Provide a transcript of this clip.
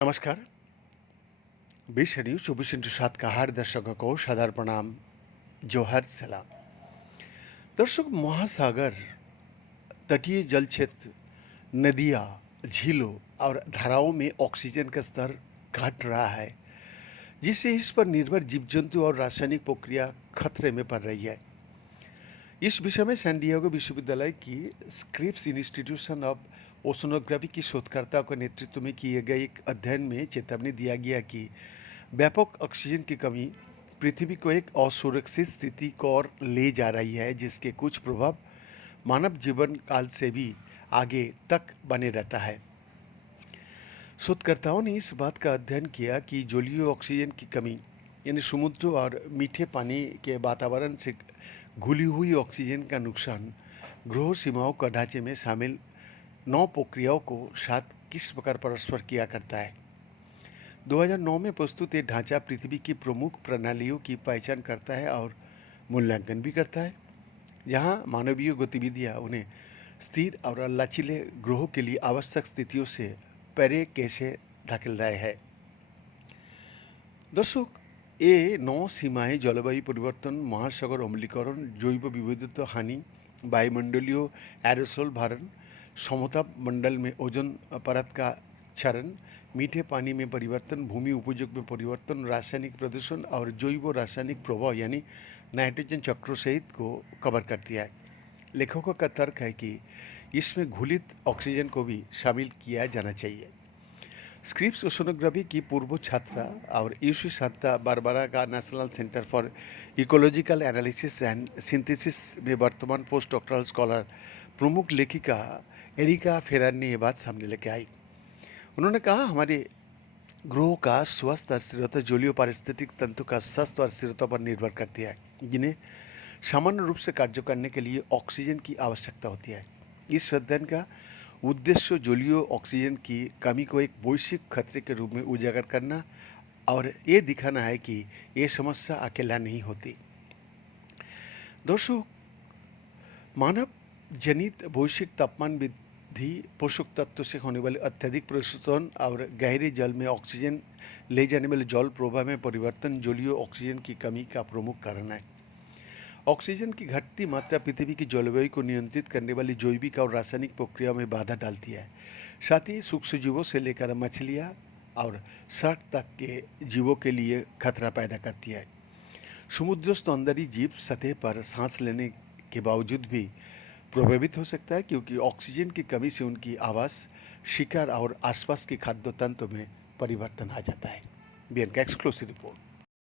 नमस्कार। बेश news 24x7 का हर दर्शकों को सादर प्रणाम, जोहर सलाम। दर्शक, महासागर, तटीय जल क्षेत्र, नदियाँ, झीलों और धाराओं में ऑक्सीजन का स्तर घट रहा है, जिससे इस पर निर्भर जीव जंतु और रासायनिक प्रक्रिया खतरे में पड़ रही है। इस विषय में सैन डिएगो विश्वविद्यालय की स्क्रिप्स इंस्टीट्यूशन ऑफ ओशनोग्राफी की शोधकर्ताओं के नेतृत्व में किए गए एक अध्ययन में चेतावनी दिया गया कि व्यापक ऑक्सीजन की कमी पृथ्वी को एक असुरक्षित स्थिति की ओर ले जा रही है, जिसके कुछ प्रभाव मानव जीवन काल से भी आगे तक बने रहता है। शोधकर्ताओं ने इस बात का अध्ययन किया कि जलीय ऑक्सीजन की कमी यानी समुद्र और मीठे पानी के वातावरण से घुली हुई ऑक्सीजन का नुकसान ग्रह सीमाओं का ढांचे में शामिल 9 प्रक्रियाओं को साथ किस प्रकार परस्पर किया करता है। 2009 में प्रस्तुत ये ढांचा पृथ्वी की प्रमुख प्रणालियों की पहचान करता है और मूल्यांकन भी करता है, जहां मानवीय गतिविधियां उन्हें स्थिर और लचीले ग्रहों के लिए आवश्यक स्थितियों से परे कैसे धकेल रहे हैं। दर्शक, ये 9 सीमाएं जलवायु परिवर्तन, महासागर अम्लीकरण, जैव विविधता हानि, वायुमंडलीय एरोसोल भारण, समता मंडल में ओजोन परत का क्षरण, मीठे पानी में परिवर्तन, भूमि उपयोग में परिवर्तन, रासायनिक प्रदूषण और जैव रासायनिक प्रभाव यानी नाइट्रोजन चक्रों सहित को कवर करती है। लेखकों का तर्क है कि इसमें घुलित ऑक्सीजन को भी शामिल किया जाना चाहिए। स्क्रिप्स ओशनोग्राफी की पूर्व छात्रा और यूसी सांता बारबरा का national centre for ecological analysis and synthesis में वर्तमान पोस्ट डॉक्टरल स्कॉलर प्रमुख लेखिका एरिका फेरान ने यह बात सामने लेके आई। उन्होंने कहा, हमारे ग्रह का स्वस्थ और स्थिरता जलीय पारिस्थितिक तंत्र का स्वस्थ और स्थिरता पर निर्भर करती है, जिन्हें सामान्य रूप से कार्य करने के लिए ऑक्सीजन की आवश्यकता होती है। इस अध्ययन का उद्देश्य जलीय ऑक्सीजन की कमी को एक वैश्विक खतरे के रूप में उजागर करना और ये दिखाना है कि ये समस्या अकेला नहीं होती। दोस्तों, मानव जनित वैश्विक तापमान वृद्धि, पोषक तत्व से होने वाले अत्यधिक प्रदूषण और गहरे जल में ऑक्सीजन ले जाने वाले जल प्रवाह में परिवर्तन जलीय ऑक्सीजन की कमी का प्रमुख कारण है। ऑक्सीजन की घटती मात्रा पृथ्वी की जलवायु को नियंत्रित करने वाली जैविक और रासायनिक प्रक्रियाओं में बाधा डालती है। साथ ही सूक्ष्मजीवों से लेकर मछलियाँ और शार्क तक के जीवों के लिए खतरा पैदा करती है। समुद्रस्थ अंदरी जीव सतह पर सांस लेने के बावजूद भी प्रभावित हो सकता है, क्योंकि ऑक्सीजन की कमी से उनकी आवास, शिकार और आसपास के खाद्य तंत्र में परिवर्तन आ जाता है। बीएन का एक्सक्लूसिव रिपोर्ट।